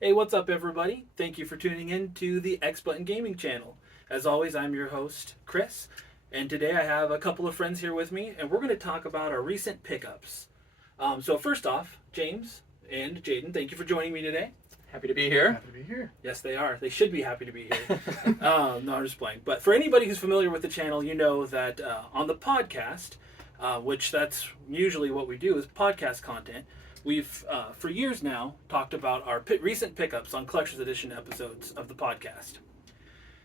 Hey, what's up, everybody? Thank you for tuning in to the X Button Gaming channel. As always, I'm your host, Chris, and today I have a couple of friends here with me, and we're going to talk about our recent pickups. So, first off, James and Jaiden, thank you for joining me today. Happy to be here. Happy to be here. Yes, they are. They should be happy to be here. No, I'm just playing. But for anybody who's familiar with the channel, you know that on the podcast, which that's usually what we do is podcast content, we've, for years now, talked about our recent pickups on Collector's Edition episodes of the podcast.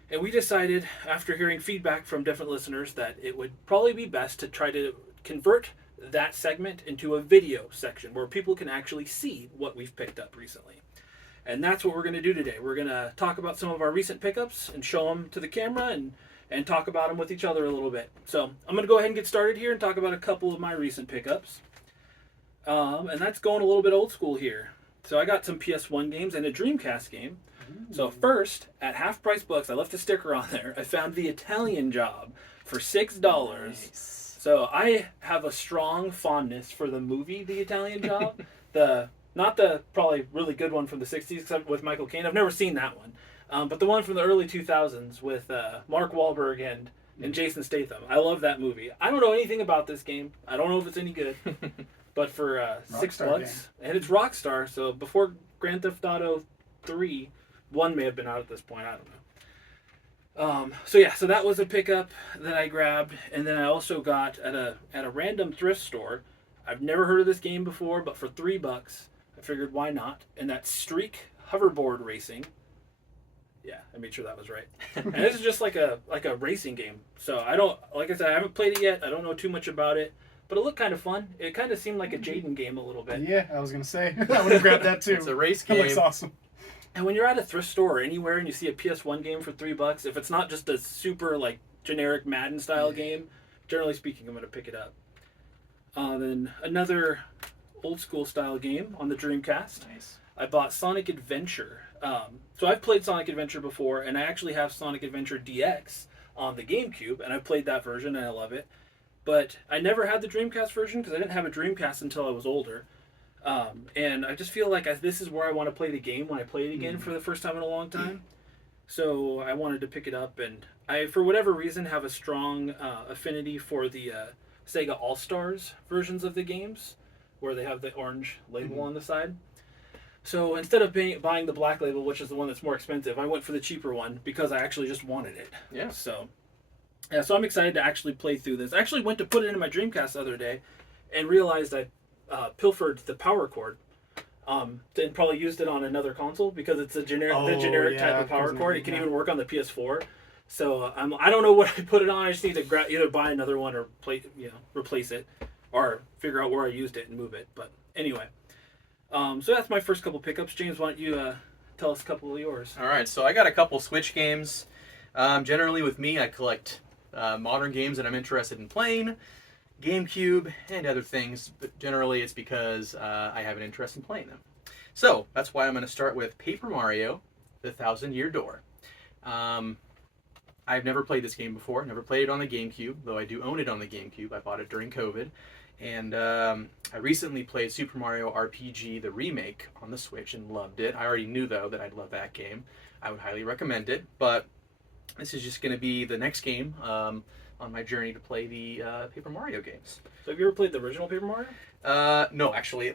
And we decided, after hearing feedback from different listeners, that it would probably be best to try to convert that segment into a video section where people can actually see what we've picked up recently. And that's what we're going to do today. We're going to talk about some of our recent pickups and show them to the camera and talk about them with each other a little bit. So I'm going to go ahead and get started here and talk about a couple of my recent pickups. And that's going a little bit old school here. So I got some PS1 games and a Dreamcast game. So first, at Half Price Books, I left a sticker on there. I found The Italian Job for $6. Nice. So I have a strong fondness for the movie The Italian Job. Not the probably really good one from the 60s except with Michael Caine. I've never seen that one. But the one from the early 2000s with Mark Wahlberg and Jason Statham. I love that movie. I don't know anything about this game. I don't know if it's any good. But for $6, and it's Rockstar, so before Grand Theft Auto 3, 1 may have been out at this point, I don't know. So that was a pickup that I grabbed, and then I also got at a random thrift store. I've never heard of this game before, but for $3, I figured why not? And that's Streak Hoverboard Racing. Yeah, I made sure that was right. And this is just like a racing game. So like I said, I haven't played it yet. I don't know too much about it, but it looked kind of fun. It kind of seemed like a Jaiden game a little bit. Yeah, I was going to say. I would have grabbed that too. It's a race That game. looks awesome. And when you're at a thrift store or anywhere and you see a PS1 game for $3, if it's not just a super like generic Madden style game, generally speaking, I'm going to pick it up. Then another old school style game on the Dreamcast. Nice. I bought Sonic Adventure. So I've played Sonic Adventure before, and I actually have Sonic Adventure DX on the GameCube, and I've played that version and I love it. But I never had the Dreamcast version because I didn't have a Dreamcast until I was older. And I just feel like this is where I want to play the game when I play it again for the first time in a long time. So I wanted to pick it up, and I, for whatever reason, have a strong affinity for the Sega All-Stars versions of the games, where they have the orange label on the side. So instead of buying the black label, which is the one that's more expensive, I went for the cheaper one because I actually just wanted it. Yeah. So I'm excited to actually play through this. I actually went to put it into my Dreamcast the other day and realized I pilfered the power cord and probably used it on another console because it's the generic type of power cord. It can even work on the PS4. So I don't know what I put it on. I just need to either buy another one or replace it, or figure out where I used it and move it. But anyway, so that's my first couple pickups. James, why don't you tell us a couple of yours? All right, so I got a couple Switch games. Generally with me, I collect modern games that I'm interested in playing, GameCube, and other things. But generally it's because I have an interest in playing them. So that's why I'm going to start with Paper Mario, The Thousand Year Door. I've never played this game before. Never played it on the GameCube, though I do own it on the GameCube. I bought it during COVID. And I recently played Super Mario RPG, the remake, on the Switch and loved it. I already knew, though, that I'd love that game. I would highly recommend it. But this is just going to be the next game on my journey to play the Paper Mario games. So have you ever played the original Paper Mario? No, actually.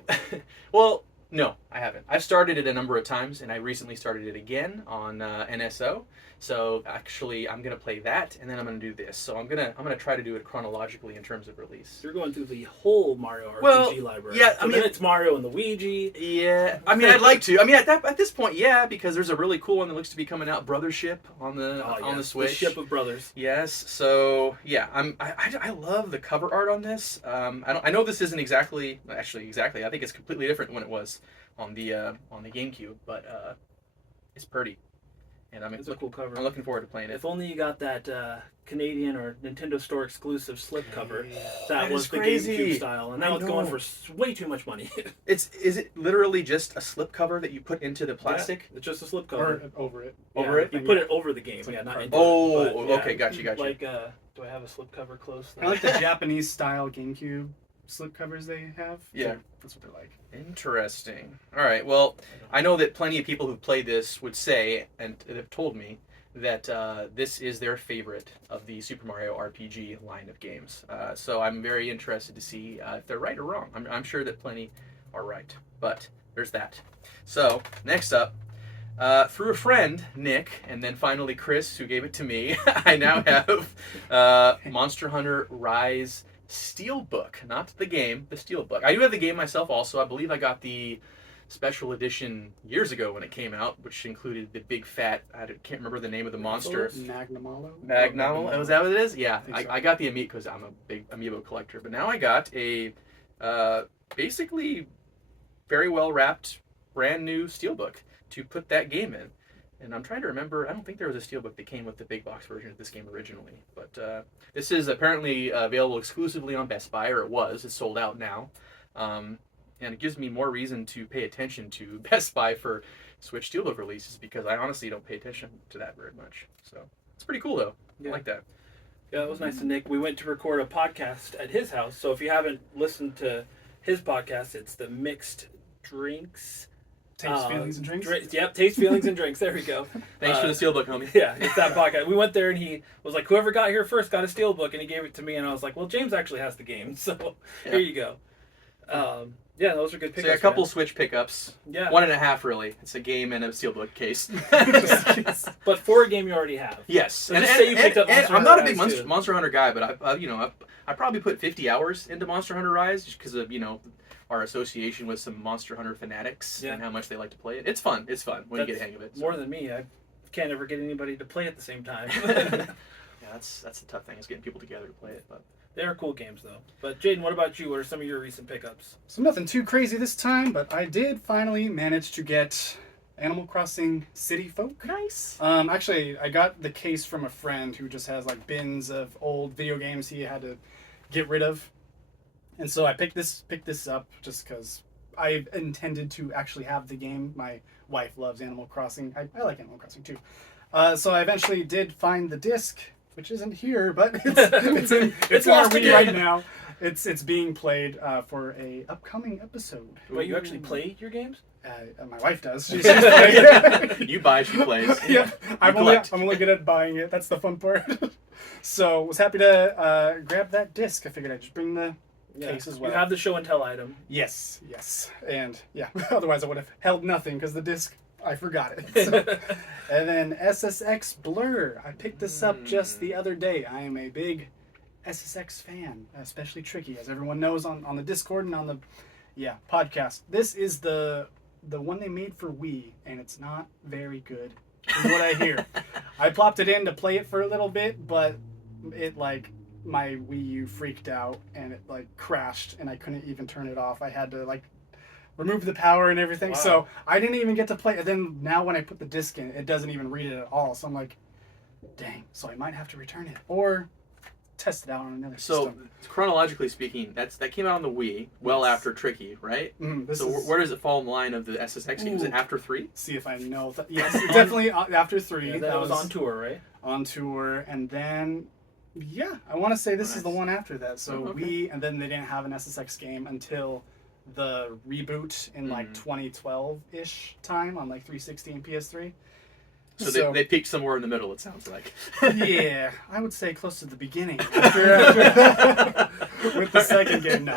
Well, no, I haven't. I've started it a number of times, and I recently started it again on NSO. So actually, I'm gonna play that, and then I'm gonna do this. So I'm gonna try to do it chronologically in terms of release. You're going through the whole Mario RPG library. Yeah, then it's Mario and Luigi. Yeah, I mean, I'd like to. I mean, at this point, yeah, because there's a really cool one that looks to be coming out, Brothership, on the Switch. The Ship of Brothers. Yes. So yeah, I love the cover art on this. I know this isn't exactly. I think it's completely different when it was on the GameCube, but it's pretty. And It's a cool cover. I'm looking forward to playing it. If only you got that Canadian or Nintendo Store exclusive slip cover. That That was is the crazy. GameCube style, and now I it's going know. for way too much money. Is it literally just a slip cover that you put into the plastic? Yeah, it's just a slip cover. Or over it. Over it? You put it over the game, like not a into Oh, it. But, okay, gotcha. Like, do I have a slip cover close? I like the Japanese style GameCube slip covers they have. Yeah. That's what they're like. Interesting. All right. Well, I know that plenty of people who play this would say and have told me that this is their favorite of the Super Mario RPG line of games. So I'm very interested to see if they're right or wrong. I'm sure that plenty are right. But there's that. So next up, through a friend, Nick, and then finally Chris, who gave it to me, I now have Monster Hunter Rise Steelbook. Not the game, the Steelbook. I do have the game myself also. I believe I got the special edition years ago when it came out, which included the big fat, I can't remember the name of the monster. Magnamalo? Magnamalo? Was that what it is? Yeah, I think so. I got the Amiibo because I'm a big Amiibo collector. But now I got a basically very well wrapped brand new Steelbook to put that game in. And I'm trying to remember, I don't think there was a Steelbook that came with the big box version of this game originally. But this is apparently available exclusively on Best Buy, or it was. It's sold out now. And it gives me more reason to pay attention to Best Buy for Switch Steelbook releases, because I honestly don't pay attention to that very much. So it's pretty cool, though. Yeah. I like that. Yeah, it was nice of Nick. We went to record a podcast at his house. So if you haven't listened to his podcast, it's the Mixed Drinks. Taste, Feelings, and Drinks? Yep, Taste, Feelings, and Drinks. There we go. Thanks for the Steelbook, homie. Yeah, it's that podcast. We went there and he was like, whoever got here first got a Steelbook, and he gave it to me, and I was like, well, James actually has the game, so here you go. Yeah, those are good pickups. So a couple man. Switch pickups. Yeah. 1.5 really. It's a game and a Steelbook case. But for a game you already have. Yes. So just say you picked up Monster I'm not a Hunter big Rise, too. Monster Hunter guy, but I probably put 50 hours into Monster Hunter Rise just because of, our association with some Monster Hunter fanatics and how much they like to play it. It's fun. It's fun when you get a hang of it. So. More than me. I can't ever get anybody to play at the same time. Yeah, that's the tough thing, is getting people together to play it. But they are cool games, though. But Jaiden, what about you? What are some of your recent pickups? So nothing too crazy this time, but I did finally manage to get Animal Crossing City Folk. nice. Actually, I got the case from a friend who just has like bins of old video games he had to get rid of. And so I picked this up just because I intended to actually have the game. My wife loves Animal Crossing. I like Animal Crossing too. So I eventually did find the disc, which isn't here, but it's in our lost Wii again. right now. It's being played for a upcoming episode. Wait, you actually play your games? My wife does. She's You buy, she plays. yeah, I'm collect. only good at buying it. That's the fun part. So was happy to grab that disc. I figured I'd just bring the case as well. You have the show and tell item. Yes, and yeah. Otherwise, I would have held nothing because the disc, I forgot it. So. And then SSX Blur. I picked this up just the other day. I am a big SSX fan, especially Tricky, as everyone knows on the Discord and on the podcast. This is the one they made for Wii, and it's not very good, from what I hear. I plopped it in to play it for a little bit, but it my Wii U freaked out and it crashed and I couldn't even turn it off. I had to remove the power and everything. Wow. So I didn't even get to play it. And then now when I put the disc in, it doesn't even read it at all. So I'm like, dang. So I might have to return it or test it out on another system. Chronologically speaking, that came out on the Wii well Yes. after Tricky, right? This So is, where does it fall in the line of the SSX games? Is it Ooh. after 3? see if I know. Yes, definitely after 3. Yeah, that was on tour, right? On tour, and then I want to say this is the Nice. one after that. So Oh, okay. we, and then they didn't have an SSX game until the reboot in 2012-ish time on 360 and PS3. So they peaked somewhere in the middle, it sounds like. Yeah, I would say close to the beginning. After with the second game,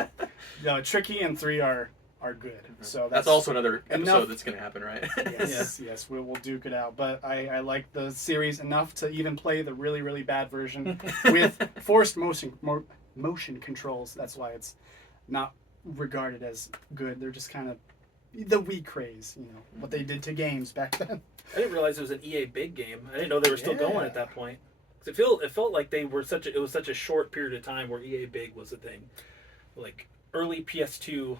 no, Tricky and 3 are good. So That's also another episode enough. that's going to happen, right? Yes, we'll duke it out. But I like the series enough to even play the really, really bad version with forced motion controls. That's why it's not regarded as good. They're just kind of the Wii craze, what they did to games back then. I didn't realize it was an EA big game. I didn't know they were still going at that point. 'Cause it felt like they were it was such a short period of time where EA big was a thing. Like early PS2.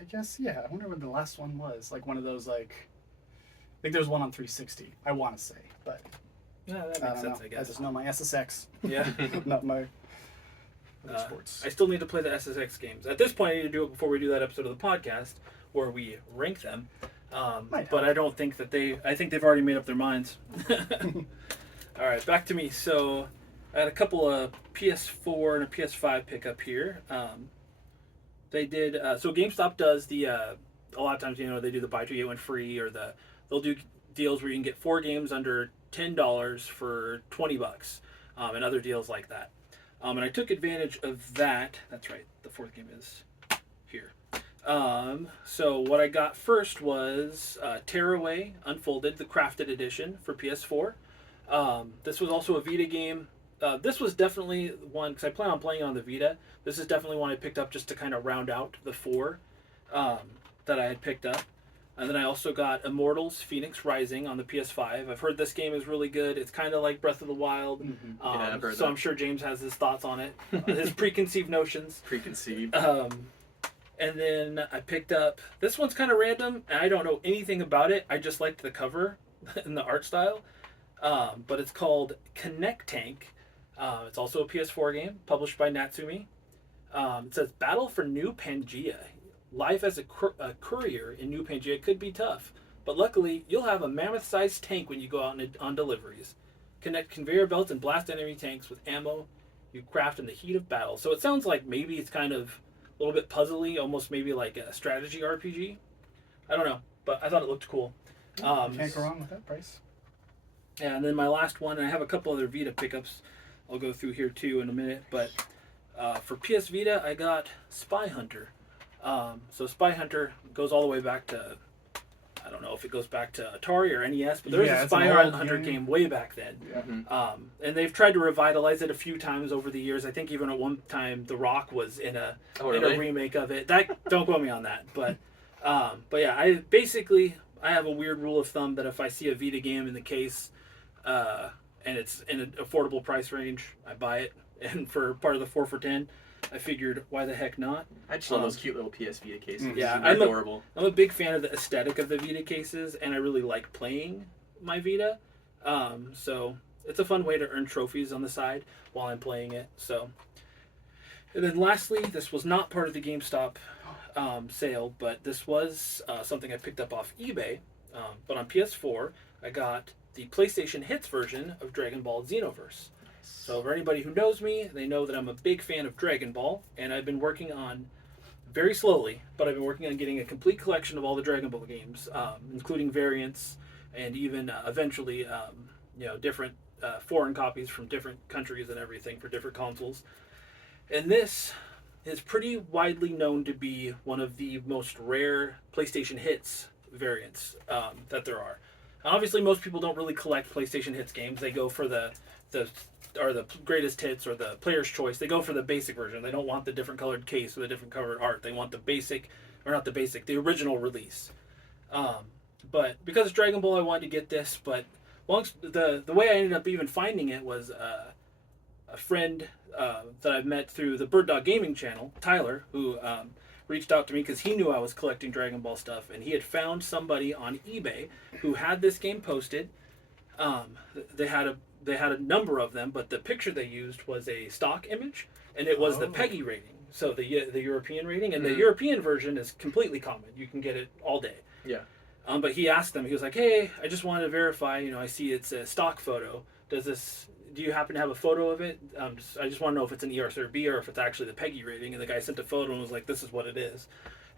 I guess, yeah. I wonder what the last one was. One of those, I think there's one on 360, I want to say. But Yeah, that I makes don't sense, know. I I guess. just know my SSX, Yeah. not my other sports. I still need to play the SSX games. At this point, I need to do it before we do that episode of the podcast where we rank them. But I don't think that I think they've already made up their minds. All right, back to me. So I had a couple of PS4 and a PS5 pickup here. They did. So GameStop does the. A lot of times, they do the buy two get one free, or they'll do deals where you can get 4 games under $10 for $20, and other deals like that. And I took advantage of that. That's right. The 4th game is here. So what I got first was Tearaway Unfolded, the Crafted Edition for PS4. This was also a Vita game. This was definitely one, because I plan on playing on the Vita. This is definitely one I picked up just to kind of round out the 4 that I had picked up. And then I also got Immortals Phoenix Rising on the PS5. I've heard this game is really good. It's kind of like Breath of the Wild. Mm-hmm. Yeah, I've heard so that. I'm sure James has his thoughts on it, his preconceived notions. Preconceived. And then I picked up, this one's kind of random, and I don't know anything about it. I just liked the cover and the art style. But it's called Connect Tank. It's also a PS4 game, published by Natsumi. It says, Battle for New Pangaea. Life as a courier in New Pangaea could be tough, but luckily you'll have a mammoth-sized tank when you go out on deliveries. Connect conveyor belts and blast enemy tanks with ammo you craft in the heat of battle. So it sounds like maybe it's kind of a little bit puzzly, almost maybe like a strategy RPG. I don't know, but I thought it looked cool. Can't go wrong with that price. Yeah, and then my last one, and I have a couple other Vita pickups I'll go through here too in a minute, but for PS Vita, I got Spy Hunter. So Spy Hunter goes all the way back to, I don't know if it goes back to Atari or NES, but there's a Spy Hunter game way back then. Yeah. Mm-hmm. And they've tried to revitalize it a few times over the years. I think even at one time The Rock was in a remake of it. Don't quote me on that, but yeah, I have a weird rule of thumb that if I see a Vita game in the case, and it's in an affordable price range, I buy it. And for part of the 4 for $10, I figured, why the heck not? I just love those cute little PS Vita cases. Yeah, They're adorable. I'm a big fan of the aesthetic of the Vita cases, and I really like playing my Vita. So it's a fun way to earn trophies on the side while I'm playing it. So, and then lastly, this was not part of the GameStop sale, but this was something I picked up off eBay. But on PS4, I got the PlayStation Hits version of Dragon Ball Xenoverse. So for anybody who knows me, they know that I'm a big fan of Dragon Ball, and I've been working on, very slowly, but I've been working on getting a complete collection of all the Dragon Ball games, including variants, and even eventually, different foreign copies from different countries and everything for different consoles. And this is pretty widely known to be one of the most rare PlayStation Hits variants that there are. Obviously, most people don't really collect PlayStation Hits games. They go for the greatest hits or the player's choice. They go for the basic version. They don't want the different colored case or the different colored art. They want the original release. But because it's Dragon Ball, I wanted to get this. But the way I ended up even finding it was a friend that I've met through the Bird Dog Gaming channel, Tyler, who reached out to me because he knew I was collecting Dragon Ball stuff, and he had found somebody on eBay who had this game posted. They had a number of them, but the picture they used was a stock image, and it was the PEGI rating, so the European rating, and the European version is completely common. You can get it all day. Yeah. But he asked them, he was like, hey, I just wanted to verify, I see it's a stock photo. Do you happen to have a photo of it? I just want to know if it's an ESRB or if it's actually the PEGI rating. And the guy sent a photo and was like, this is what it is.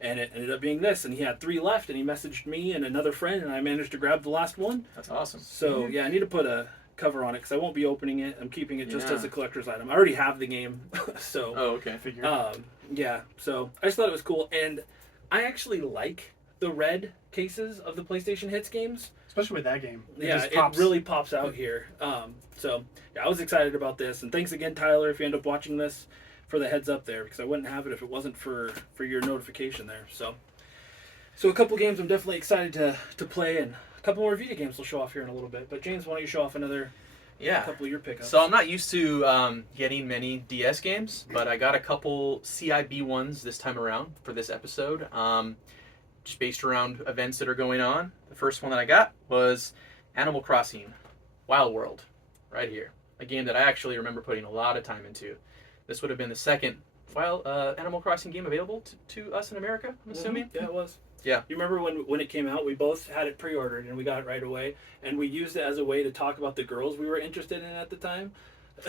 And it ended up being this, and he had 3 left, and he messaged me and another friend, and I managed to grab the last one. That's awesome. So, yeah, I need to put a cover on it because I won't be opening it. I'm keeping it just as a collector's item. I already have the game, so. Oh, okay. Yeah, so I just thought it was cool, and I actually like the red cases of the PlayStation Hits games. Especially with that game. It really pops out here. So, yeah, I was excited about this, and thanks again, Tyler, if you end up watching this, for the heads up there, because I wouldn't have it if it wasn't for your notification there. So a couple games I'm definitely excited to play, and a couple more Vita games will show off here in a little bit. But James, why don't you show off another couple of your pickups? So I'm not used to getting many DS games, but I got a couple CIB ones this time around for this episode, just based around events that are going on. The first one that I got was Animal Crossing Wild World, right here. A game that I actually remember putting a lot of time into. This would have been the second Animal Crossing game available to us in America, I'm assuming. Yeah, it was. Yeah. You remember when it came out, we both had it pre-ordered and we got it right away, and we used it as a way to talk about the girls we were interested in at the time.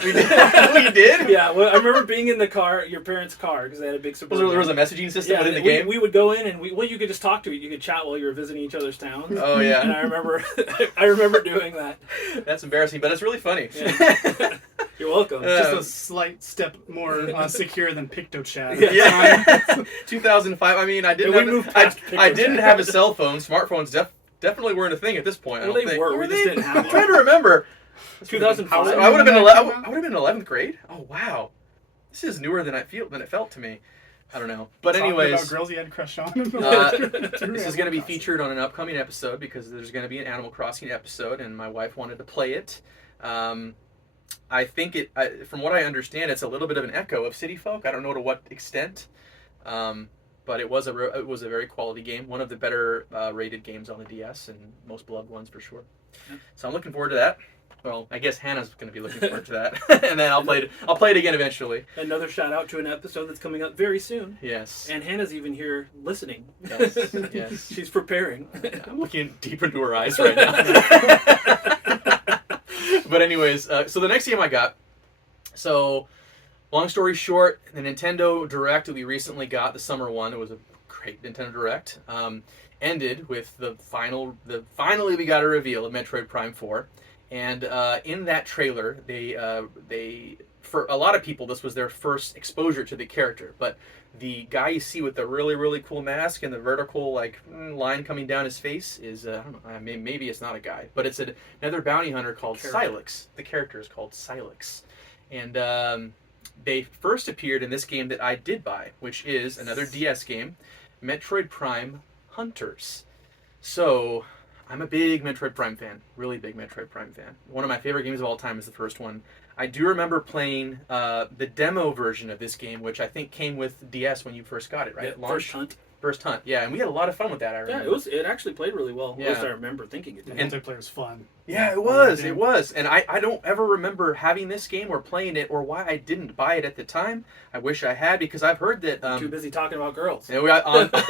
We did. We did. Yeah, well, I remember being in the car, your parents' car, because they had a big Suburban. There was a messaging system within the game. We would go in and you could just talk to it. You could chat while you were visiting each other's towns. Oh yeah. And I remember doing that. That's embarrassing, but it's really funny. Yeah. You're welcome. Just a slight step more secure than PictoChat. Yeah. 2005. I mean, I didn't PictoChat. have a cell phone. Smartphones definitely weren't a thing at this point. Well, they were. We just didn't have I'm one. trying to remember. 2005. I would have been I would have been in 11th grade. Oh wow, this is newer than it felt to me. I don't know, but Talking anyways, about girls you had a crush on. this is going to be featured on an upcoming episode because there's going to be an Animal Crossing episode, and my wife wanted to play it. I think from what I understand, it's a little bit of an echo of City Folk. I don't know to what extent, but it was a very quality game, one of the better rated games on the DS, and most beloved ones for sure. Yep. So I'm looking forward to that. Well, I guess Hannah's going to be looking forward to that, and then I'll play it again eventually. Another shout out to an episode that's coming up very soon. Yes. And Hannah's even here listening. Yes. Yes. She's preparing. I'm looking deep into her eyes right now. But anyways, so the next game I got. So, long story short, the Nintendo Direct that we recently got, the summer one, it was a great Nintendo Direct. Ended with finally we got a reveal of Metroid Prime 4. And in that trailer, they for a lot of people, this was their first exposure to the character. But the guy you see with the really, really cool mask and the vertical line coming down his face is, I don't know, maybe it's not a guy, but it's another bounty hunter called Sylix. The character is called Sylix. And they first appeared in this game that I did buy, which is another DS game, Metroid Prime Hunters. So, I'm a big Metroid Prime fan. Really big Metroid Prime fan. One of my favorite games of all time is the first one. I do remember playing the demo version of this game, which I think came with DS when you first got it, right? Yeah, First Hunt. Yeah, and we had a lot of fun with that, I remember. Yeah, it actually played really well. Yeah. At least I remember thinking it did. And multiplayer was fun. Yeah, it was. And I don't ever remember having this game or playing it or why I didn't buy it at the time. I wish I had because I've heard that... too busy talking about girls. You know,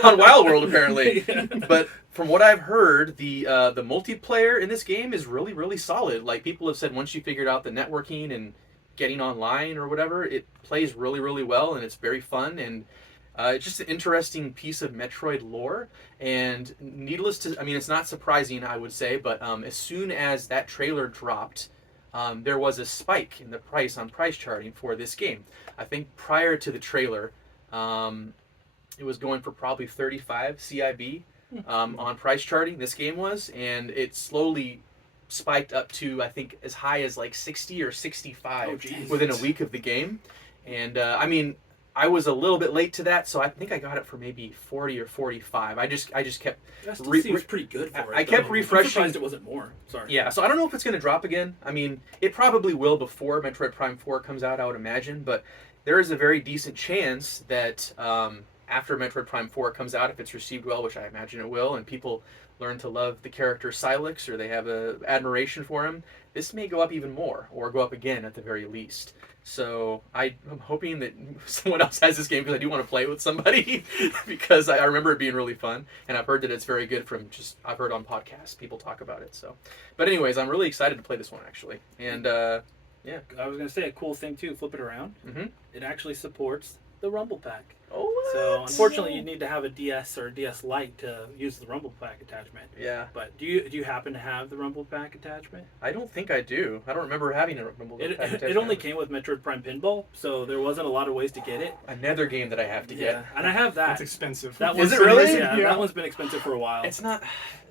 on Wild World, apparently. Yeah. But from what I've heard, the multiplayer in this game is really, really solid. Like, people have said once you figured out the networking and getting online or whatever, it plays really, really well, and it's very fun, and it's just an interesting piece of Metroid lore. And needless to, I mean, it's not surprising, I would say, but as soon as that trailer dropped, there was a spike in the price on price charting for this game. I think prior to the trailer, it was going for probably 35 CIB on price charting, this game was, and it slowly spiked up to, I think, as high as like 60 or 65 within a week of the game. And I mean, I was a little bit late to that, so I think I got it for maybe 40 or 45. I just kept... That still seems pretty good for it. I kept refreshing. I'm surprised it wasn't more. Sorry. Yeah, so I don't know if it's going to drop again. I mean, it probably will before Metroid Prime 4 comes out, I would imagine, but there is a very decent chance that after Metroid Prime 4 comes out, if it's received well, which I imagine it will, and people learn to love the character Sylix, or they have a admiration for him, this may go up even more, or go up again at the very least. So I'm hoping that someone else has this game, because I do want to play it with somebody, because I remember it being really fun, and I've heard that it's very good from I've heard on podcasts, people talk about it. So, but anyways, I'm really excited to play this one, actually. And yeah. I was going to say a cool thing too, flip it around. Mm-hmm. It actually supports the Rumble Pack. Oh, what? So unfortunately, you need to have a DS or a DS Lite to use the Rumble Pack attachment. Yeah. But do you happen to have the Rumble Pack attachment? I don't think I do. I don't remember having a Rumble Pack attachment. It only came with Metroid Prime Pinball, so there wasn't a lot of ways to get it. Another game that I have to get. And I have that. It's expensive. That Is it really? Yeah, that one's been expensive for a while. It's not...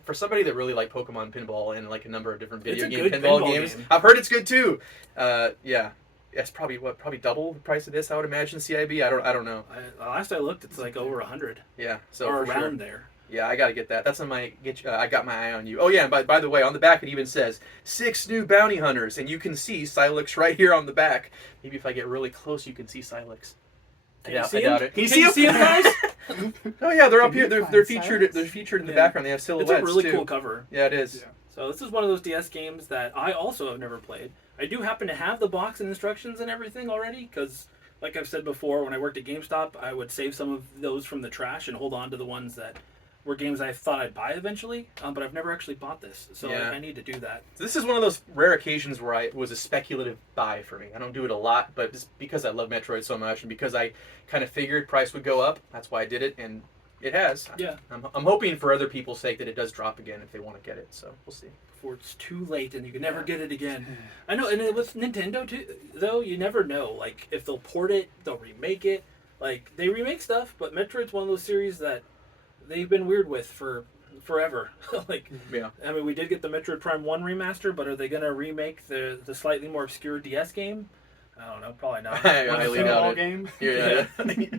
For somebody that really liked Pokemon Pinball and like a number of different video game good pinball pinball games, game. I've heard it's good too. Yeah. It's probably double the price of this, I would imagine, CIB. I don't know. Last I looked, it's like over 100. Yeah, so or for around sure. there. Yeah, I gotta get that. That's on my I got my eye on you. Oh yeah, and by the way, on the back it even says 6 new bounty hunters, and you can see Sylix right here on the back. Maybe if I get really close, you can see Sylix. Can you see I doubt him? it. Can you see him, guys? Oh yeah, they're up Can here. you They're find featured. Sylix? They're featured in the Yeah. background. They have silhouettes It's a really too. cool cover. Yeah, it is. Yeah. So this is one of those DS games that I also have never played. I do happen to have the box and instructions and everything already, because like I've said before, when I worked at GameStop, I would save some of those from the trash and hold on to the ones that were games I thought I'd buy eventually, but I've never actually bought this, so Yeah. I need to do that. This is one of those rare occasions where it was a speculative buy for me. I don't do it a lot, but just because I love Metroid so much and because I kind of figured price would go up, that's why I did it, and it has. Yeah. I'm hoping for other people's sake that it does drop again if they want to get it, so we'll see. Before it's too late and you can never Yeah. get it again. I know, and with Nintendo too, though, you never know. Like, if they'll port it, they'll remake it. Like, they remake stuff, but Metroid's one of those series that they've been weird with for forever. Like, Yeah. I mean, we did get the Metroid Prime 1 remaster, but are they going to remake the slightly more obscure DS game? I don't know, probably not. I One highly film doubt all it. game. Yeah.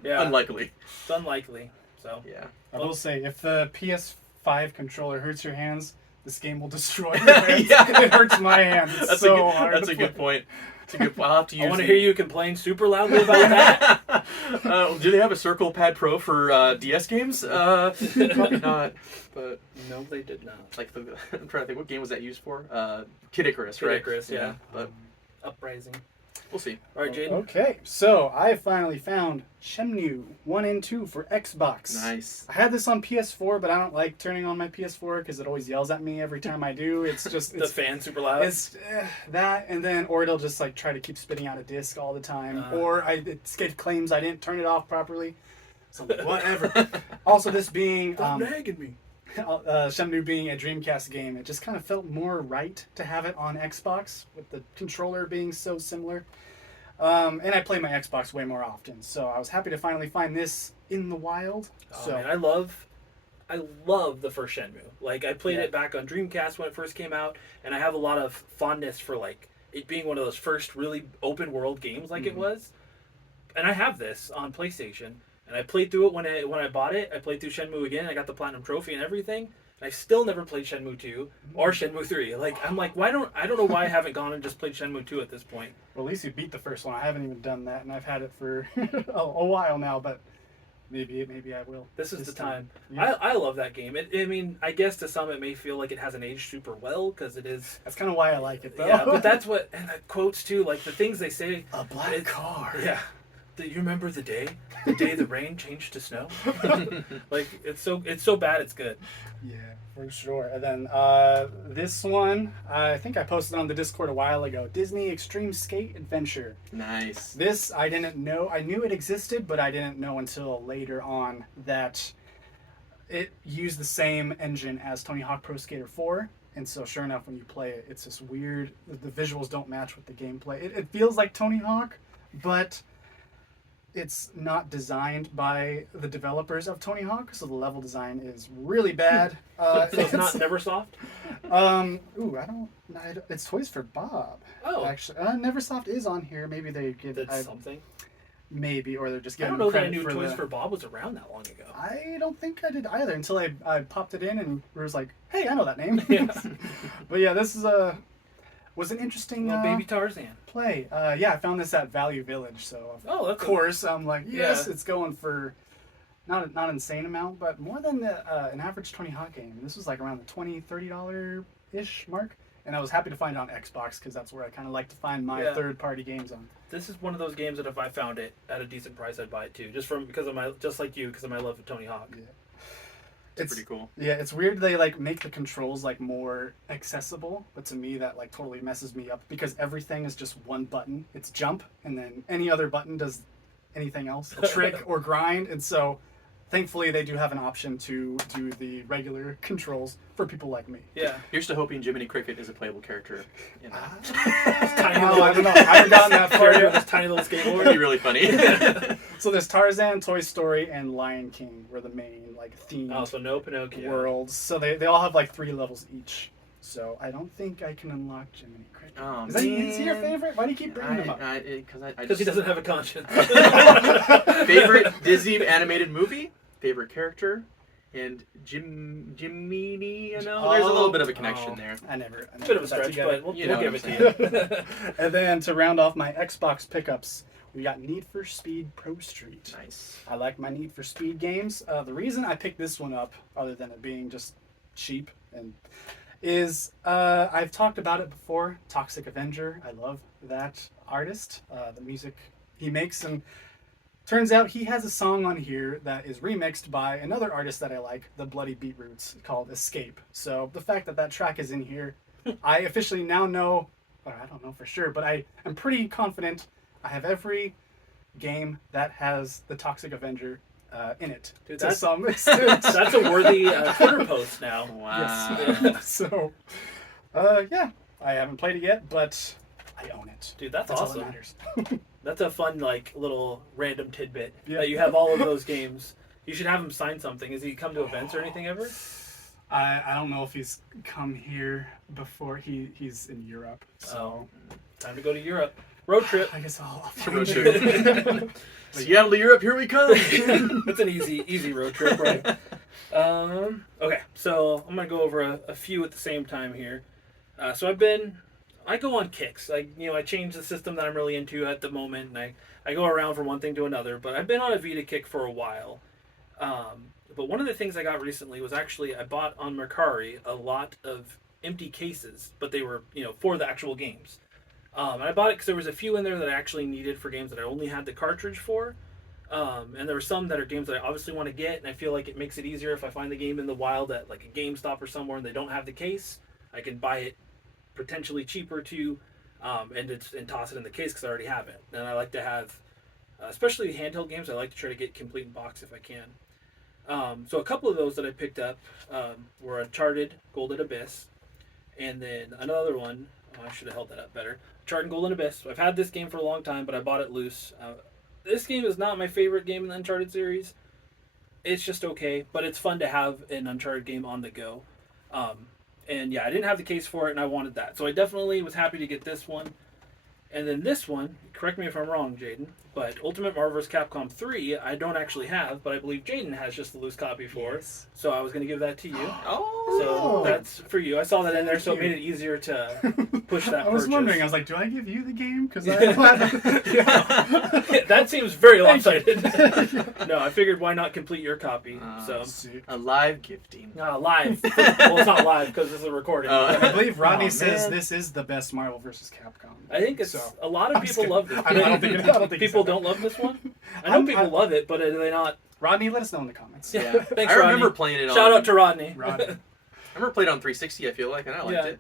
Yeah. Unlikely. It's unlikely. So, Yeah. I will say, if the PS5 controller hurts your hands, this game will destroy your hands. Yeah. It hurts my hands. It's That's so a good, hard. that's to a good play. point. It's a good point. I'll have to use I want to the- hear you complain super loudly about that. Do they have a Circle Pad Pro for DS games? Probably not. But No, they did not. like I'm trying to think, what game was that used for? Kid Icarus, Kid right? Icarus, yeah. But Uprising. we'll see. All right, Jaden. Okay, so I finally found Shenmue 1 and 2 for Xbox. Nice. I had this on PS4, but I don't like turning on my PS4 because it always yells at me every time I do. It's just The fan super loud. it's that, and then or it'll just like try to keep spitting out a disc all the time, or it claims I didn't turn it off properly. So whatever. Also, this being Stop nagging me. Shenmue being a Dreamcast game, it just kind of felt more right to have it on Xbox with the controller being so similar. And I play my Xbox way more often, so I was happy to finally find this in the wild. Oh, So man, I love the first Shenmue. Like, I played Yeah. it back on Dreamcast when it first came out, and I have a lot of fondness for like it being one of those first really open world games like it was. And I have this on PlayStation, and I played through it when I bought it. I played through Shenmue again. I got the platinum trophy and everything. And I still never played Shenmue 2 or Shenmue 3. Like, I'm like, I don't know why I haven't gone and just played Shenmue 2 at this point. well, at least you beat the first one. I haven't even done that, and I've had it for a while now, but maybe I will. This is the time. Yeah. I love that game. I mean, I guess to some it may feel like it hasn't aged super well because it is. That's kind of why I like it, though. Yeah, but that's what and the quotes too, like the things they say. a black car. Yeah. Do you remember the day the rain changed to snow? Like it's so bad it's good. Yeah, for sure. And then this one, I think I posted on the Discord a while ago. Disney Extreme Skate Adventure. Nice. This I didn't know. I knew it existed, but I didn't know until later on that it used the same engine as Tony Hawk Pro Skater 4. And so, sure enough, when you play it, it's this weird. The visuals don't match with the gameplay. It feels like Tony Hawk, but it's not designed by the developers of Tony Hawk, so the level design is really bad. So it's not Neversoft? It's Toys for Bob. Oh. Actually, Neversoft is on here. Maybe they give That's something. maybe, or they're just I giving don't know that I credit knew for Toys the- for Bob was around that long ago. I don't think I did either until I popped it in and was like, hey, I know that name. Yeah. But yeah, this is was an interesting Little baby Tarzan. play. Yeah, I found this at Value Village, so Oh, of that's course I'm like, yes, Yeah. it's going for not an insane amount, but more than an average Tony Hawk game. This was like around the $20-$30 ish mark, and I was happy to find it on Xbox because that's where I kind of like to find my Yeah. third-party games on. This is one of those games that if I found it at a decent price, I'd buy it too. Just like you, because of my love of Tony Hawk. Yeah. It's pretty cool. Yeah, it's weird they like make the controls like more accessible, but to me that like totally messes me up because everything is just one button. It's jump, and then any other button does anything else, a trick or grind, and so thankfully they do have an option to do the regular controls for people like me. Yeah. You're still hoping Jiminy Cricket is a playable character in that. Tiny Oh, little, I don't know. I haven't gotten that far Carrier with yet. this tiny little That'd be skateboard. really funny. So there's Tarzan, Toy Story, and Lion King were the main like themed Oh, so no Pinocchio. worlds. So they all have like 3 levels each. So I don't think I can unlock Jiminy Cricket. Oh, Is he your man. favorite? Why do you keep bringing him up? Because he doesn't have a conscience. Favorite Disney animated movie, favorite character, and Jiminy. You know, there's a little bit of a connection Oh. there. I never Bit of a put that stretch, together. but we'll You know give what it I'm to you. And then to round off my Xbox pickups, we got Need for Speed Pro Street. Nice. I like my Need for Speed games. The reason I picked this one up, other than it being just cheap, is I've talked about it before. Toxic Avenger. I love that artist. The music he makes, and turns out he has a song on here that is remixed by another artist that I like, the Bloody Beetroots, called Escape. So the fact that that track is in here, I officially now know, or I don't know for sure, but I am pretty confident I have every game that has the Toxic Avenger in it. Dude, to some extent. That's a worthy Twitter post now. Wow. Yes. So, yeah, I haven't played it yet, but I own it. Dude, that's all awesome. that matters. That's a fun, like, little random tidbit Yeah. that you have all of those games. You should have him sign something. Has he come to events or anything ever? I don't know if he's come here before. He's in Europe, so Time to go to Europe. Road trip. I guess I'll Road find trip. it. Seattle to Europe, here we come. That's an easy road trip, right? Okay, so I'm gonna go over a few at the same time here. So I go on kicks. I change the system that I'm really into at the moment, and I go around from one thing to another. But I've been on a Vita kick for a while. But one of the things I got recently was actually I bought on Mercari a lot of empty cases, but they were for the actual games. And I bought it because there was a few in there that I actually needed for games that I only had the cartridge for. And there were some that are games that I obviously want to get, and I feel like it makes it easier if I find the game in the wild at like a GameStop or somewhere and they don't have the case. I can buy it potentially cheaper too, and toss it in the case because I already have it. And I like to have, especially the handheld games, I like to try to get complete in box if I can. So a couple of those that I picked up were Uncharted, Golden Abyss, and then another one. I should have held that up better. Uncharted Golden Abyss. I've had this game for a long time, but I bought it loose. This game is not my favorite game in the Uncharted series. It's just okay, but it's fun to have an Uncharted game on the go. And yeah, I didn't have the case for it, and I wanted that. So I definitely was happy to get this one. And then this one, correct me if I'm wrong, Jaiden, but Ultimate Marvel vs. Capcom 3, I don't actually have, but I believe Jaiden has just the loose copy for. Yes. So I was going to give that to you. Oh. So that's for you. I saw that in there, so it made it easier to push that I was purchase. wondering. I was like, do I give you the game? Because I yeah. That seems very Thank you. lopsided. No, I figured why not complete your copy. So A live gifting. live. Well, it's not live because this is a recording. I believe Rodney Oh, says man. this is the best Marvel vs. Capcom. I think it's So, a lot of I'm just people love kidding. this. I don't think he people said that. don't love this one. I know people love it, but are they not? Rodney, let us know in the comments. Yeah. Yeah. Thanks, I remember Rodney. playing it on... Shout out to Rodney. Rodney. I remember playing it on 360, I feel like, and I liked Yeah. it.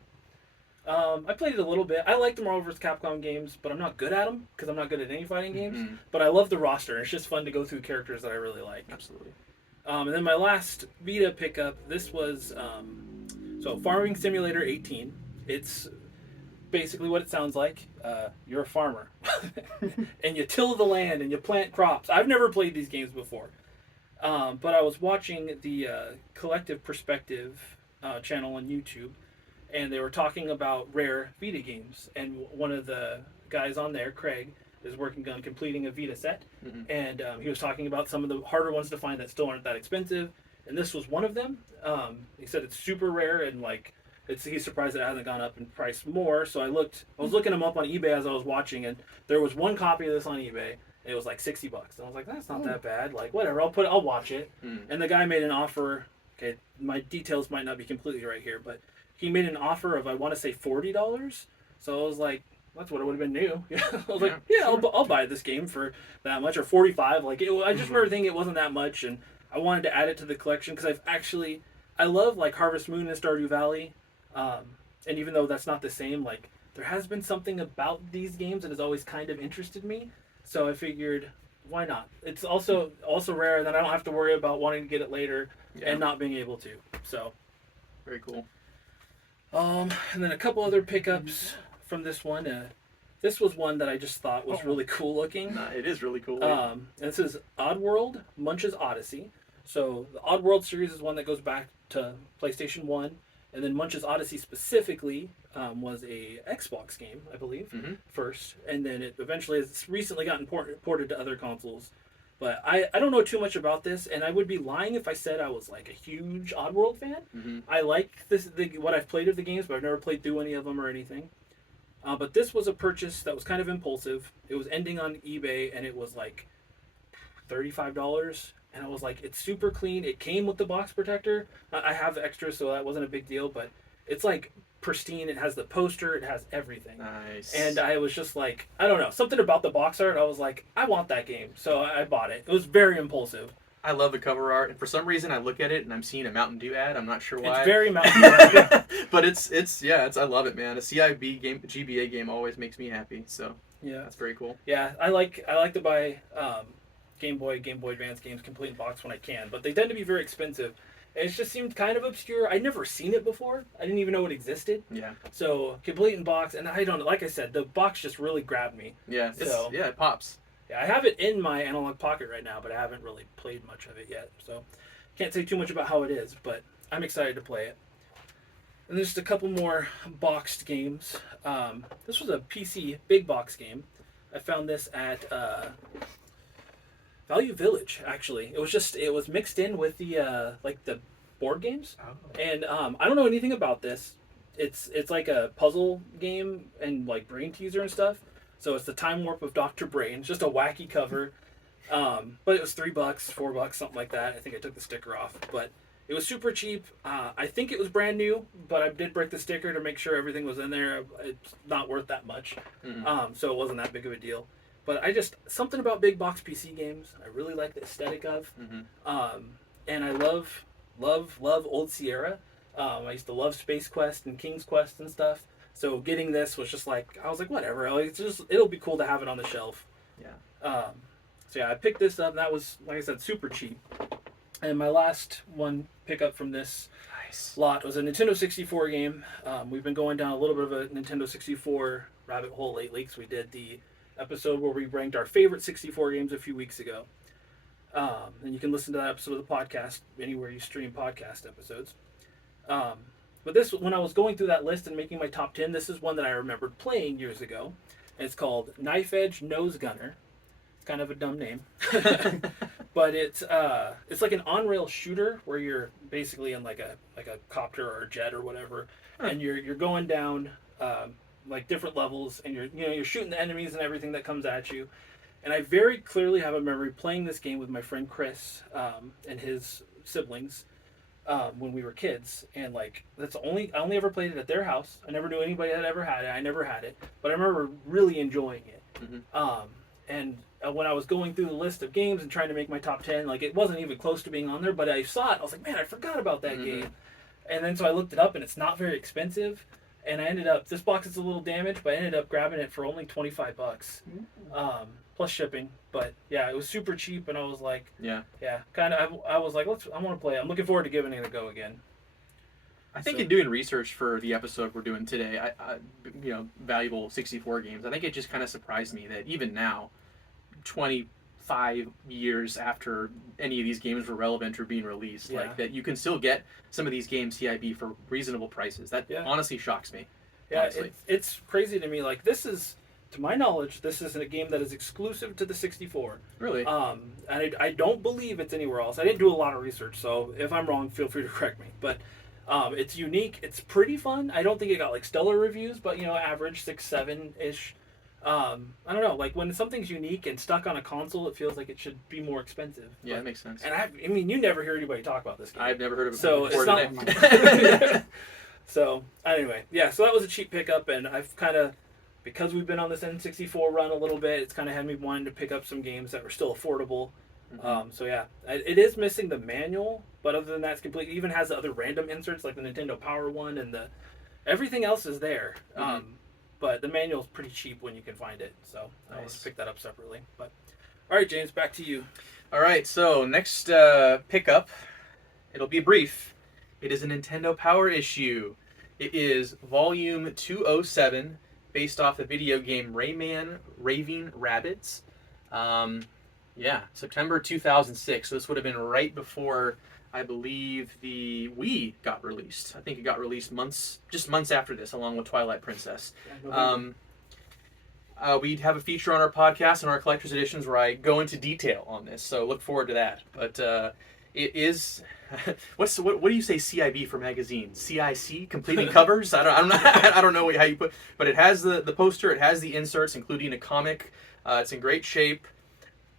I played it a little bit. I like the Marvel vs. Capcom games, but I'm not good at them because I'm not good at any fighting games. Mhm. But I love the roster. It's just fun to go through characters that I really like. Absolutely. And then my last Vita pickup, this was Farming Simulator 18. It's basically what it sounds like. You're a farmer, and you till the land and you plant crops. I've never played these games before, but I was watching the Collective Perspective channel on YouTube, and they were talking about rare Vita games. And one of the guys on there, Craig, is working on completing a Vita set, and he was talking about some of the harder ones to find that still aren't that expensive, and this was one of them. He said it's super rare and like he's surprised that it hasn't gone up in price more. So I was looking them up on eBay as I was watching, and there was one copy of this on eBay. And it was like $60, and I was like, that's not that bad. Like whatever, I'll watch it. And the guy made an offer. Okay, my details might not be completely right here, but he made an offer of I want to say $40. So I was like, that's what it would have been new. I was like, yeah, I'll buy this game for that much, or 45. Like I just remember thinking it wasn't that much, and I wanted to add it to the collection because I love like Harvest Moon and Stardew Valley, and even though that's not the same, like there has been something about these games that has always kind of interested me. So I figured, why not? It's also rare, and then I don't have to worry about wanting to get it later and not being able to. So very cool. And then a couple other pickups from this one. This was one that I just thought was really cool looking. It is really cool. And this is Oddworld Munch's Odyssey. So the Oddworld series is one that goes back to PlayStation 1. And then Munch's Odyssey specifically was a Xbox game, I believe, first. And then it eventually has recently gotten ported to other consoles. But I don't know too much about this, and I would be lying if I said I was like a huge Oddworld fan. I like what I've played of the games, but I've never played through any of them or anything. But this was a purchase that was kind of impulsive. It was ending on eBay, and it was like $35. And I was like, it's super clean. It came with the box protector. I have extra, so that wasn't a big deal. But it's like pristine. It has the poster. It has everything. Nice. And I was just like, I don't know, something about the box art. I was like, I want that game, so I bought it. It was very impulsive. I love the cover art, and for some reason I look at it and I'm seeing a Mountain Dew ad. I'm not sure why. It's very Mountain Dew. But it's I love it, man. A CIB game, GBA game always makes me happy. So Yeah, that's very cool. yeah. I like to buy Game Boy Advance games complete in box when I can, but they tend to be very expensive. And it just seemed kind of obscure. I'd never seen it before. I didn't even know it existed. Yeah. So complete in box, and I don't know. Like I said, the box just really grabbed me. Yeah. So- it pops. Yeah, I have it in my analog pocket right now, but I haven't really played much of it yet. So can't say too much about how it is, but I'm excited to play it. And there's just a couple more boxed games. This was a PC big box game. I found this at Value Village. Actually, it was mixed in with the like the board games. Oh. And I don't know anything about this. It's like a puzzle game and like brain teaser and stuff. So it's the Time Warp of Dr. Brain. It's just a wacky cover. But it was $3, $4, something like that. I think I took the sticker off, but it was super cheap. I think it was brand new, but I did break the sticker to make sure everything was in there. It's not worth that much, so it wasn't that big of a deal. But something about big box PC games, I really like the aesthetic of, and I love old Sierra. I used to love Space Quest and King's Quest and stuff. So getting this was just like, I was like, whatever. Like, it'll be cool to have it on the shelf. Yeah. So yeah, I picked this up, and that was, like I said, super cheap. And my last one pickup from this lot was a Nintendo 64 game. We've been going down a little bit of a Nintendo 64 rabbit hole lately, because we did the episode where we ranked our favorite 64 games a few weeks ago. And you can listen to that episode of the podcast anywhere you stream podcast episodes. But this, when I was going through that list and making my top 10, this is one that I remembered playing years ago. And it's called Knife Edge Nose Gunner. It's kind of a dumb name. But it's like an on-rail shooter where you're basically in like a copter or a jet or whatever. And you're going down like different levels, and you're shooting the enemies and everything that comes at you. And I very clearly have a memory playing this game with my friend Chris and his siblings. When we were kids, and like I only ever played it at their house. I never knew anybody that ever had it. I never had it, but I remember really enjoying it. And when I was going through the list of games and trying to make my top 10, like it wasn't even close to being on there, but I saw it. I was like, man, I forgot about that game. And then so I looked it up, and it's not very expensive. And I ended up, this box is a little damaged, but I ended up grabbing it for only $25. Plus shipping. But yeah, it was super cheap, and I was like, kind of. I was like, I want to play it. I'm looking forward to giving it a go again. I think in doing research for the episode we're doing today, I valuable 64 games, I think it just kind of surprised me that even now, 25 years after any of these games were relevant or being released, like that you can still get some of these games CIB for reasonable prices. That honestly shocks me. Yeah, it's crazy to me. Like, this is, to my knowledge, this is a game that is exclusive to the 64. Really? And I don't believe it's anywhere else. I didn't do a lot of research, so if I'm wrong, feel free to correct me. But it's unique. It's pretty fun. I don't think it got like stellar reviews, but average 6, 7-ish. I don't know. Like, when something's unique and stuck on a console, it feels like it should be more expensive. Yeah, that makes sense. And I mean, you never hear anybody talk about this game. I've never heard of it so before it's today. not. So anyway, so that was a cheap pickup, and I've kind of, because we've been on this N64 run a little bit, it's kind of had me wanting to pick up some games that were still affordable. So yeah, it is missing the manual, but other than that, it's complete. It even has the other random inserts like the Nintendo Power one, and everything else is there. But the manual is pretty cheap when you can find it, so I want to pick that up separately. But all right, James, back to you. All right, so next pickup, it'll be brief. It is a Nintendo Power issue. It is volume 207, based off the video game Rayman Raving Rabbids. September 2006. So this would have been right before, I believe, the Wii got released. I think it got released months after this, along with Twilight Princess. We'd have a feature on our podcast and our collector's editions where I go into detail on this, so look forward to that. But it is, what do you say CIB for magazine? CIC, completing covers? I don't know how you put, but it has the poster, it has the inserts, including a comic. It's in great shape.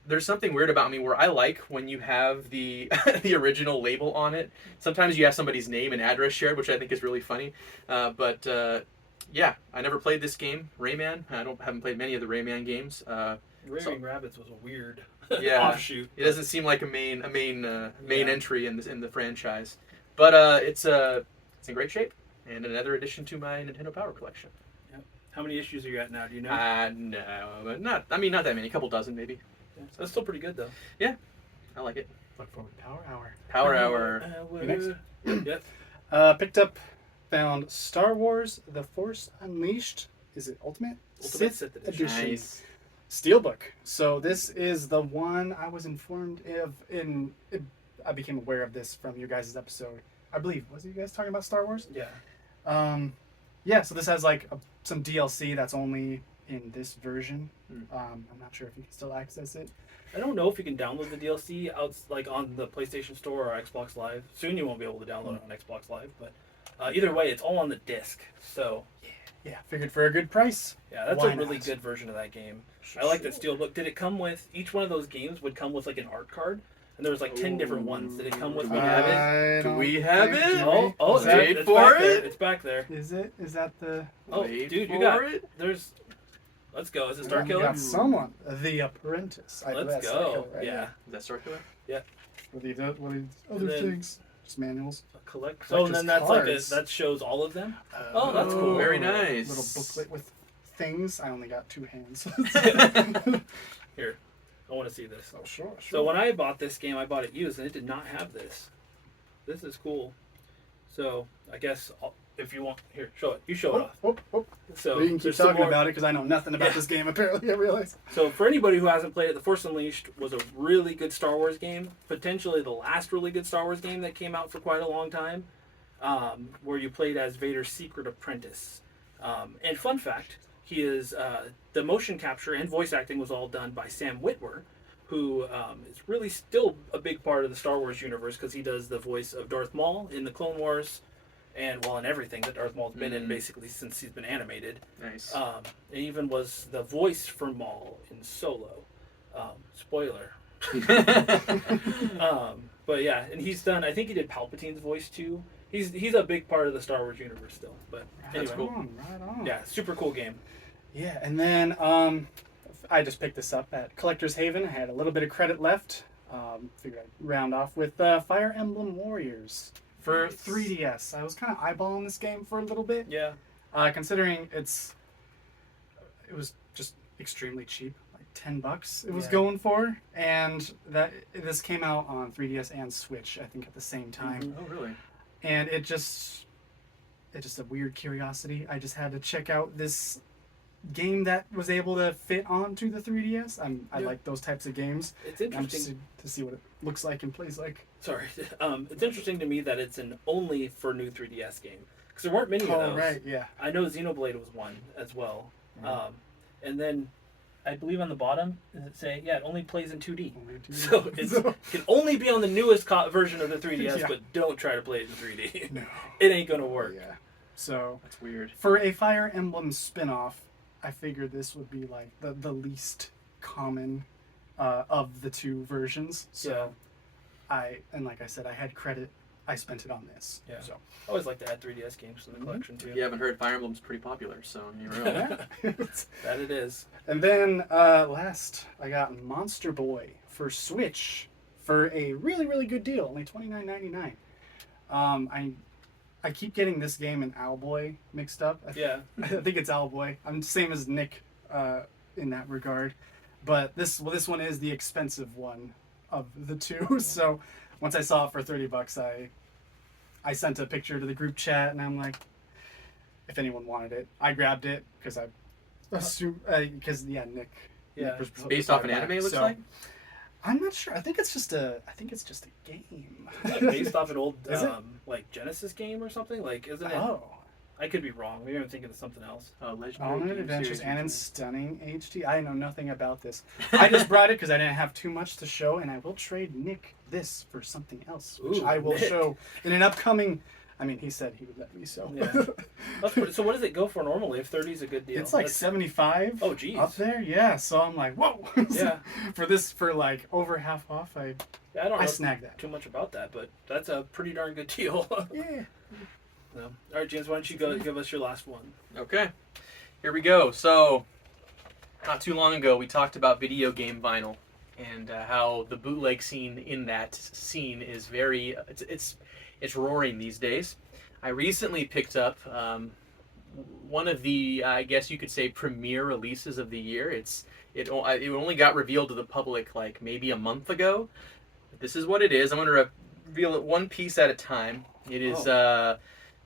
there's something weird about me where I like when you have the the original label on it. Sometimes you have somebody's name and address shared, which I think is really funny. Yeah, I never played this game, Rayman. Haven't played many of the Rayman games. Raving Rabbits was a weird Yeah, offshoot. it doesn't seem like a main Yeah. entry in the franchise, but it's in great shape and another addition to my Nintendo Power collection. How many issues are you at now? Do you know? No, not that many, a couple dozen maybe. Yeah, so that's still pretty good though. I like it. Look forward to Power Hour. Power Hour. You next? Yep. Found Star Wars: The Force Unleashed. Is it Ultimate? Ultimate Sith Edition. Nice. Steelbook. So this is the one I was informed of I became aware of this from your guys' episode. I believe. Was it you guys talking about Star Wars? Yeah. Yeah, so this has like some DLC that's only in this version. I'm not sure if you can still access it. I don't know if you can download the DLC out like on the PlayStation Store or Xbox Live. Soon you won't be able to download it on Xbox Live, but either way, it's all on the disc. So Yeah, figured for a good price. yeah, that's Why a really not? good version of that game. I like that Steelbook. Did it come with each one of those games? Would come with like an art card, and there was like 10 different ones. Did it come with Do we one? have it? I Do don't we have think- it? do Oh, we? oh, Is that- Wait it's for back there. it? It's back there. Is it? Is that the? Oh, Wait dude, you for got it? There's. Let's go. Is it We Starkiller? got someone. The Apprentice. I believe Let's that's go. Starkiller, right? Yeah. Is that Circular? What are the other And then- things? Just manuals. Collect. Oh, Collector's and then that's like cards. that shows all of them. Oh, that's cool. Very nice. Little booklet with things. I only got 2 hands. Here, I want to see this. Oh, sure. So when I bought this game, I bought it used, and it did not have this. This is cool. So I guess if you want, here, show it. You show it off. So We can keep there's some talking more- about it because I know nothing about Yeah. this game. Apparently, I realize. So for anybody who hasn't played it, The Force Unleashed was a really good Star Wars game. Potentially the last really good Star Wars game that came out for quite a long time, where you played as Vader's secret apprentice. And fun fact, he is the motion capture and voice acting was all done by Sam Witwer, who is really still a big part of the Star Wars universe because he does the voice of Darth Maul in the Clone Wars, and well, in everything that Darth Maul's been in basically since he's been animated. Nice. And even was the voice for Maul in Solo. Spoiler. But yeah, and he's done. I think he did Palpatine's voice too. He's a big part of the Star Wars universe still. But anyway, Right on. yeah, super cool game. Yeah, and then I just picked this up at Collector's Haven. I had a little bit of credit left. Figured I'd round off with Fire Emblem Warriors for Nice. 3DS. I was kind of eyeballing this game for a little bit, Yeah, considering it was just extremely cheap, like $10. It was Yeah. going for, and this came out on 3DS and Switch, I think, at the same time. Mhm. Oh, really? And it's just a weird curiosity. I just had to check out this game that was able to fit onto the 3DS. I Yeah. like those types of games. it's I'm interesting. just to see what it looks like and plays like. Sorry, it's interesting to me that it's an only for new 3DS game because there weren't many of those. Oh right, yeah. I know Xenoblade was one as well. Yeah. And then I believe on the bottom does it say it only plays in 2D. Only two. So it can only be on the newest version of the 3DS, Yeah. but don't try to play it in 3D. No. It ain't gonna work. Yeah. So That's weird. for a Fire Emblem spin-off, I figured this would be like the least common of the two versions. So like I said, I had credit. I spent it on this. Yeah. So I always like to add 3DS games to the collection too. If you haven't heard, Fire Emblem's pretty popular, so you know. yeah. That it is. And then last, I got Monster Boy for Switch for a really, really good deal, only $29.99. I keep getting this game and Owlboy mixed up. Yeah. I think it's Owlboy. I'm the same as Nick in that regard, but this one is the expensive one of the two. So once I saw it for $30, I sent a picture to the group chat, and I'm like, if anyone wanted it, I grabbed it because I assume Nick. Yeah. was Based off an anime, it looks so, like. I'm not sure. I think it's just a game. Like based off an old Is it? like Genesis game or something. Like isn't it? Oh. I could be wrong. Maybe I'm thinking of something else. Legendary Alternate Game Adventures Series and in return. stunning HD. I know nothing about this. I just brought it because I didn't have too much to show, and I will trade Nick this for something else, which Ooh, I will Nick. show in an upcoming I mean, he said he would let me, so. Yeah. So what does it go for normally if 30 is a good deal? It's like 75. Oh, geez. Up there, yeah. So I'm like, whoa. Yeah. for like over half off, I don't I know snagged that. too much about that, but that's a pretty darn good deal. Yeah. So, all right, James, why don't you go give us your last one? Okay, here we go. So, not too long ago, we talked about video game vinyl and how the bootleg scene in that scene is it's roaring these days. I recently picked up one of the, I guess you could say, premiere releases of the year. It only got revealed to the public like maybe a month ago. But this is what it is. I'm going to reveal it one piece at a time. It is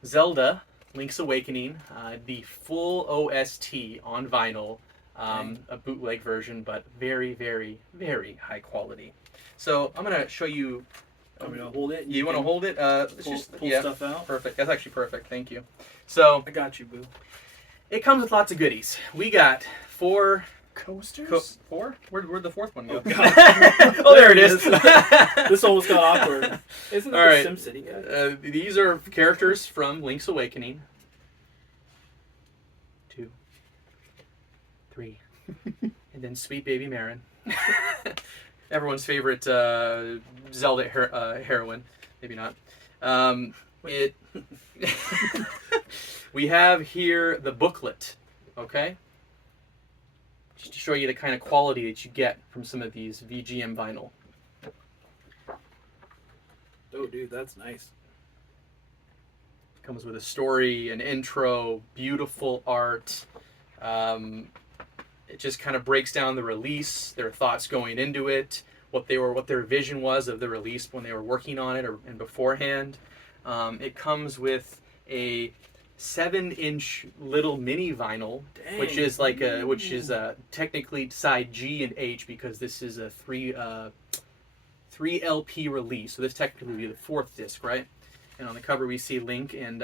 Zelda Link's Awakening, the full OST on vinyl. A bootleg version, but very, very, very high quality. So I'm gonna show you. Want me to hold it? You want to hold it? Pull stuff out. Perfect. That's actually perfect. Thank you. So I got you, boo. it comes with lots of goodies. We got 4 Coasters? 4? Where'd the 4th one go? Oh, God. Oh, there it is. This almost got awkward. Isn't it All right. the SimCity guy? These are characters from Link's Awakening. 2, 3, and then Sweet Baby Marin. Everyone's favorite Zelda heroine. Maybe not. We have here the booklet. Okay. Just to show you the kind of quality that you get from some of these VGM vinyl. Oh, dude, that's nice. Comes with a story, an intro, beautiful art. It just kind of breaks down the release, their thoughts going into it, what their vision was of the release when they were working on it and beforehand. It comes with a 7-inch little mini vinyl, Dang. which is technically side G and H because this is a 3 LP release. So this technically would be the 4th disc, right? And on the cover we see Link and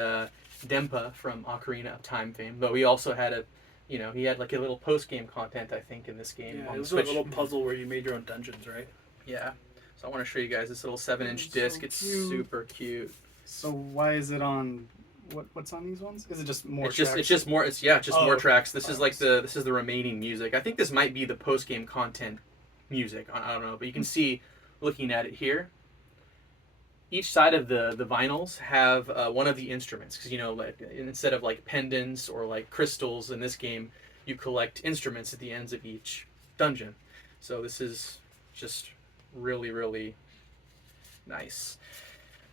Dempa from Ocarina of Time fame. But we also had he had like a little post-game content, I think, in this game. Yeah, on it the was Switch. a little puzzle where you made your own dungeons, right? Yeah. So I want to show you guys this little 7-inch So disc. It's cute. super cute. So why is it on? What's on these ones? Is it just more? It's just more. It's more tracks. This is like this is the remaining music. I think this might be the post-game content music. I don't know, but you can see, looking at it here, each side of the vinyls have one of the instruments because like instead of like pendants or like crystals in this game, you collect instruments at the ends of each dungeon. So this is just really, really nice.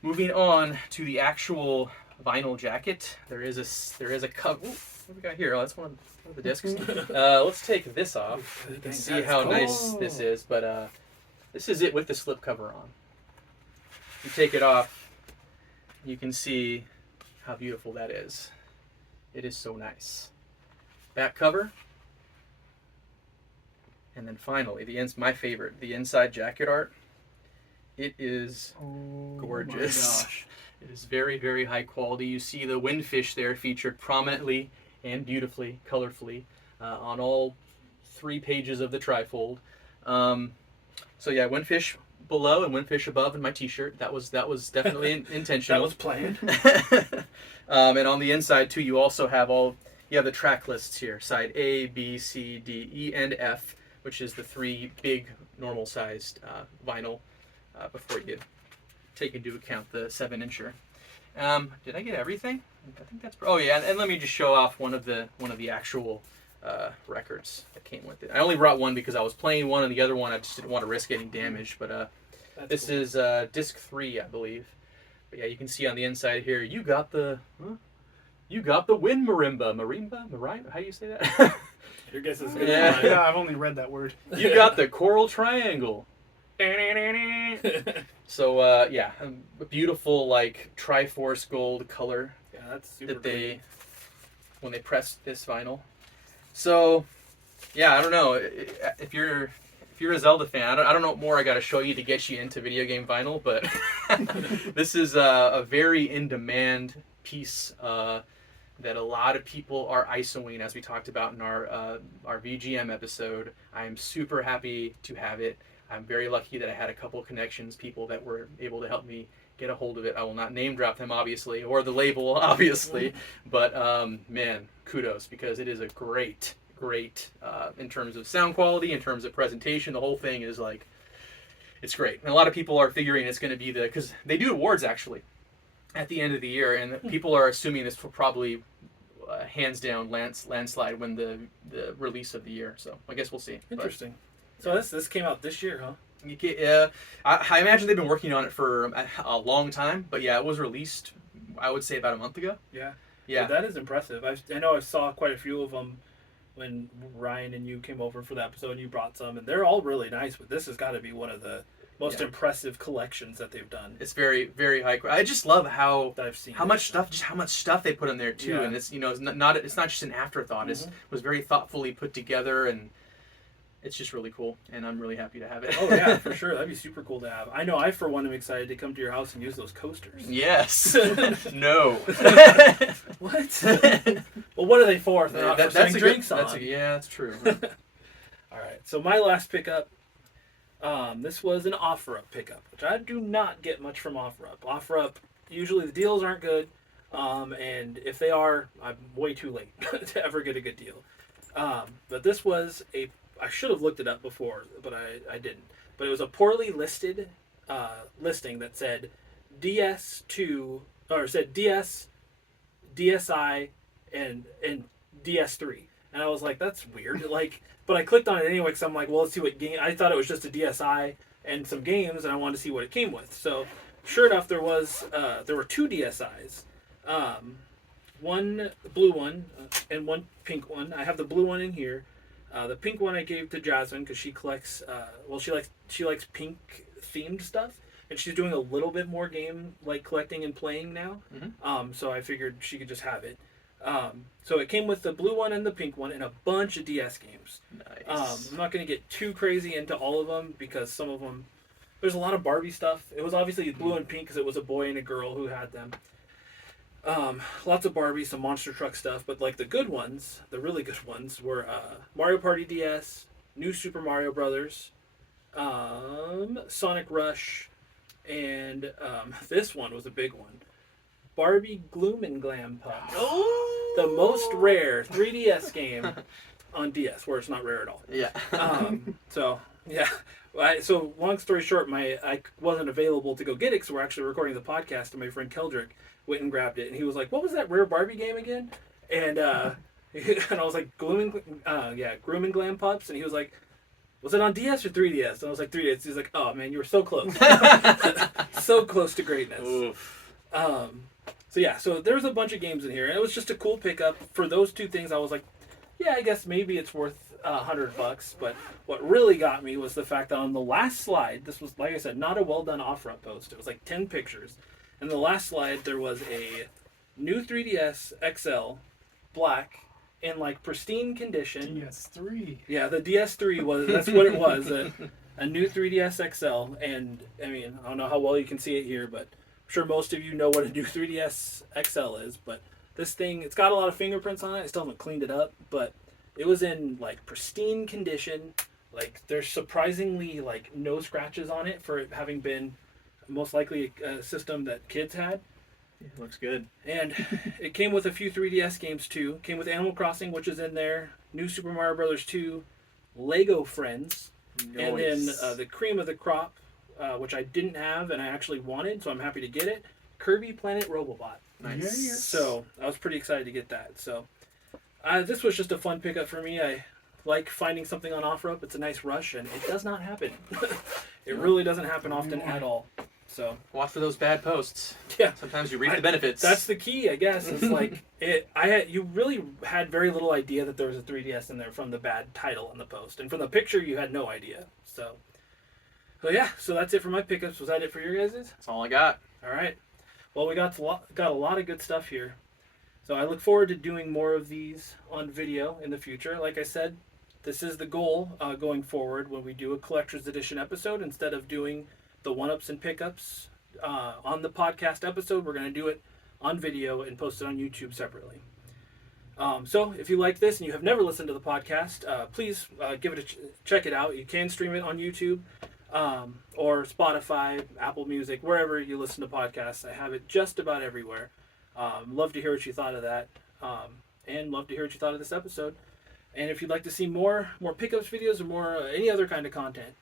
Moving on to the actual vinyl jacket, there is a cover. What do we got here? Oh, that's one of the discs. Let's take this off and see how nice this is. But this is it with the slipcover on. You take it off, you can see how beautiful that is. It is so nice. Back cover. And then finally, my favorite, the inside jacket art. It is gorgeous. My gosh. It is very, very high quality. You see the windfish there featured prominently and beautifully, colorfully, on all 3 pages of the trifold. So yeah, windfish below and windfish above in my t-shirt. That was definitely intentional. That was planned. And on the inside too, you also have the track lists here. Side A, B, C, D, E, and F, which is the 3 big normal sized vinyl before you take into account the 7-incher. Did I get everything? I think that's. Oh yeah, and let me just show off one of the actual records that came with it. I only brought one because I was playing one, and the other one I just didn't want to risk getting damaged. But this cool. is disc 3, I believe. But yeah, you can see on the inside here, you got the wind marimba. How do you say that? Your guess is good. Yeah. Yeah, I've only read that word. You got the coral triangle. So a beautiful like Triforce gold color Yeah, that's super that when they pressed this vinyl. So yeah, I don't know if you're a Zelda fan. I don't know what more I got to show you to get you into video game vinyl, but this is a very in demand piece that a lot of people are ISOing, as we talked about in our VGM episode. I am super happy to have it. I'm very lucky that I had a couple of connections, people that were able to help me get a hold of it. I will not name drop them, obviously, or the label, obviously. But, man, kudos, because it is a great, in terms of sound quality, in terms of presentation. The whole thing is like, it's great. And a lot of people are figuring it's going to be because they do awards, actually, at the end of the year. And people are assuming this will probably, hands down, landslide win the release of the year. So I guess we'll see. Interesting. So this came out this year, huh? I imagine they've been working on it for a long time, but yeah, it was released, I would say, about a month ago. Yeah. Yeah. That is impressive. I know I saw quite a few of them when Ryan and you came over for the episode, and you brought some, and they're all really nice, but this has got to be one of the most impressive collections that they've done. It's very, very high. I just love how I've seen how much stuff they put in there too, and it's it's not just an afterthought. It was very thoughtfully put together, and it's just really cool, and I'm really happy to have it. Oh yeah, for sure. That'd be super cool to have. I know I, for one, am excited to come to your house and use those coasters. Yes. No. What? Well, what are they for? They're not for setting drinks on. That's true. All right. So my last pickup, this was an OfferUp pickup, which I do not get much from OfferUp. OfferUp, usually the deals aren't good, and if they are, I'm way too late to ever get a good deal. But this was I should have looked it up before, but I didn't. But it was a poorly listed listing that said DS2, or said DS, DSi, and DS3. And I was like, that's weird. But I clicked on it anyway because I'm like, well, let's see what game. I thought it was just a DSi and some games, and I wanted to see what it came with. So, sure enough, there were two DSis. One blue one and one pink one. I have the blue one in here. The pink one I gave to Jasmine because she collects. She likes pink themed stuff, and she's doing a little bit more game collecting and playing now. So I figured she could just have it. So it came with the blue one and the pink one and a bunch of DS games. Nice. I'm not going to get too crazy into all of them because some of them, there's a lot of Barbie stuff. It was obviously blue and pink because it was a boy and a girl who had them. Lots of Barbie, some monster truck stuff, but the good ones, the really good ones, were Mario Party DS, New Super Mario Brothers, Sonic Rush, and this one was a big one. Barbie Gloom and Glam Pups. Oh! The most rare 3DS game on DS, where it's not rare at all. Yeah. So, yeah. So, long story short, I wasn't available to go get it because we're actually recording the podcast, and my friend Keldrick went and grabbed it, and he was like, what was that rare Barbie game again? And and I was like, Gloom and Glam Pups, and he was like, was it on DS or 3DS? And I was like, 3DS. He's like, oh man, you were so close. So close to greatness. Oof. So yeah, so there's a bunch of games in here, and it was just a cool pickup. For those two things, I was like, yeah, I guess maybe it's worth $100. But what really got me was the fact that on the last slide, this was, like I said, not a well done OfferUp post. It was 10 pictures. And the last slide, there was a new 3DS XL, black, in pristine condition. DS3. Yeah, the DS3 that's what it was, a new 3DS XL. And I mean, I don't know how well you can see it here, but I'm sure most of you know what a new 3DS XL is. But this thing, it's got a lot of fingerprints on it. I still haven't cleaned it up, but it was in pristine condition. There's surprisingly no scratches on it for it having been most likely a system that kids had. It looks good. And it came with a few 3DS games too. Came with Animal Crossing, which is in there, New Super Mario Brothers 2, Lego Friends, nice. And then the cream of the crop, which I didn't have and I actually wanted, so I'm happy to get it, Kirby Planet Robobot. Nice. Yes. So I was pretty excited to get that. So this was just a fun pickup for me. I like finding something on OfferUp. It's a nice rush, and it does not happen. It really doesn't happen often at all. So watch for those bad posts. Yeah, sometimes you reap the benefits. That's the key, I guess. It's you really had very little idea that there was a 3DS in there from the bad title on the post, and from the picture you had no idea. So yeah, so that's it for my pickups. Was that it for your guys'? That's all I got. All right. Well, we got a lot of good stuff here. So I look forward to doing more of these on video in the future. Like I said, this is the goal going forward when we do a collector's edition episode. Instead of doing the one-ups and pickups on the podcast episode, we're going to do it on video and post it on YouTube separately. So if you like this and you have never listened to the podcast, please check it out. You can stream it on YouTube. or Spotify, Apple Music, wherever you listen to podcasts. I have it just about everywhere. Love to hear what you thought of that, and love to hear what you thought of this episode. And if you'd like to see more pickups videos or more any other kind of content.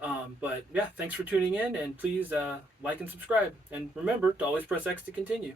But yeah, thanks for tuning in, and please like and subscribe. And remember to always press X to continue.